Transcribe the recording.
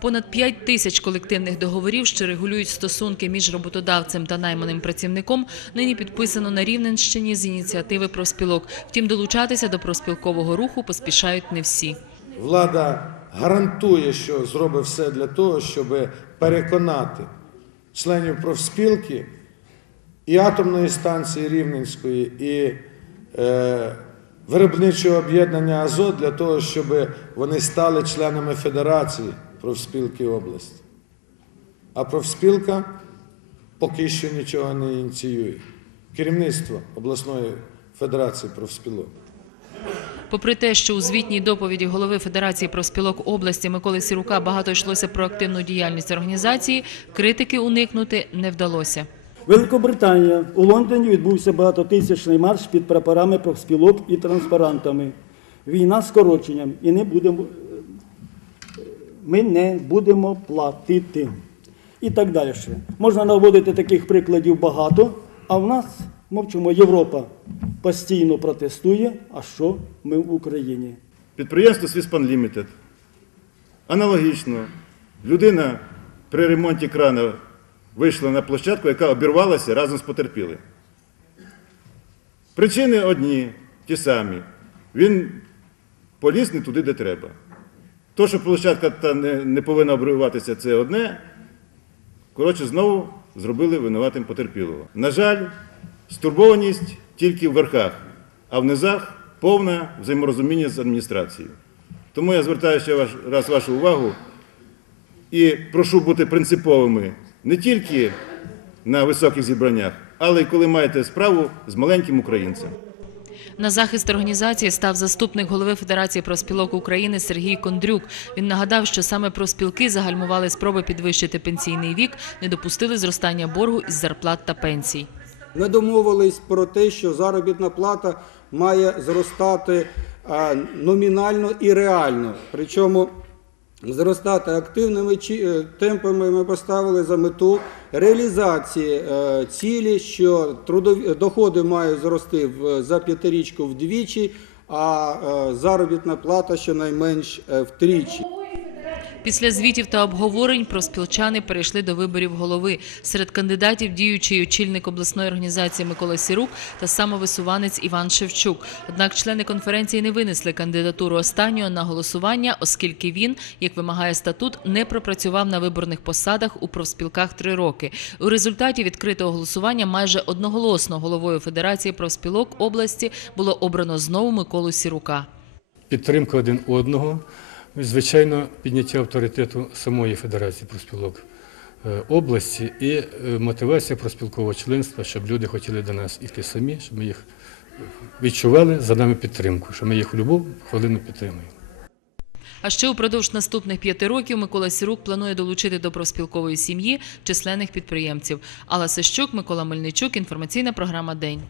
Понад 5 тисяч колективних договорів, що регулюють стосунки між роботодавцем та найманим працівником, нині підписано на Рівненщині з ініціативи профспілок. Втім, долучатися до профспілкового руху поспішають не всі. Влада гарантує, що зробить все для того, щоб переконати членів профспілки і атомної станції Рівненської, і е, виробничого об'єднання Азот для того, щоб вони стали членами Федерації профспілки області. А профспілка поки що нічого не ініціює. Керівництво обласної федерації профспілок. Попри те, що у звітній доповіді голови Федерації профспілок області Миколи Сірука багато йшлося про активну діяльність організації, критики уникнути не вдалося. Великобританія у Лондоні відбувся багатотисячний марш під прапорами профспілок і транспарантами. Війна з скороченням, і не будемо, ми не будемо платити. І так далі. Можна наводити таких прикладів багато, а в нас мовчимо, Європа постійно протестує. А що ми в Україні? Підприємство Свіспан Лімітед. Аналогічно, людина при ремонті крана вийшла на площадку, яка обірвалася разом з потерпілим. Причини одні, ті самі. Він поліз не туди, де треба. То, що площадка та не, не повинна обриватися, це одне. Коротше, знову зробили винуватим потерпілого. На жаль, стурбованість тільки в верхах, а в низах повне взаєморозуміння з адміністрацією. Тому я звертаю ще ваш, раз вашу увагу і прошу бути принциповими не тільки на високих зібраннях, але й коли маєте справу з маленьким українцем. На захист організації став заступник голови Федерації профспілок України Сергій Кондрюк. Він нагадав, що саме профспілки загальмували спроби підвищити пенсійний вік, не допустили зростання боргу із зарплат та пенсій. Ми домовились про те, що заробітна плата має зростати номінально і реально. Причому зростати активними е, темпами ми поставили за мету реалізації е, цілі, що трудові доходи мають зрости за п'ятирічку вдвічі, а е, заробітна плата щонайменш втричі. Після звітів та обговорень профспілчани перейшли до виборів голови. Серед кандидатів діючий очільник обласної організації Микола Сірук та самовисуванець Іван Шевчук. Однак члени конференції не винесли кандидатуру останнього на голосування, оскільки він, як вимагає статут, не пропрацював на виборних посадах у профспілках три роки. У результаті відкритого голосування майже одноголосно головою Федерації профспілок області було обрано знову Миколу Сірука. підтримка один одного, звичайно, підняття авторитету самої Федерації профспілок е, області і е, мотивація проспілкового членства, щоб люди хотіли до нас іти самі, щоб ми їх відчували за нами підтримку, що ми їх у любу хвилину підтримуємо. А ще упродовж наступних п'яти років Микола Сірук планує долучити до профспілкової сім'ї численних підприємців. Алла Сищук, Микола Мельничук, інформаційна програма День.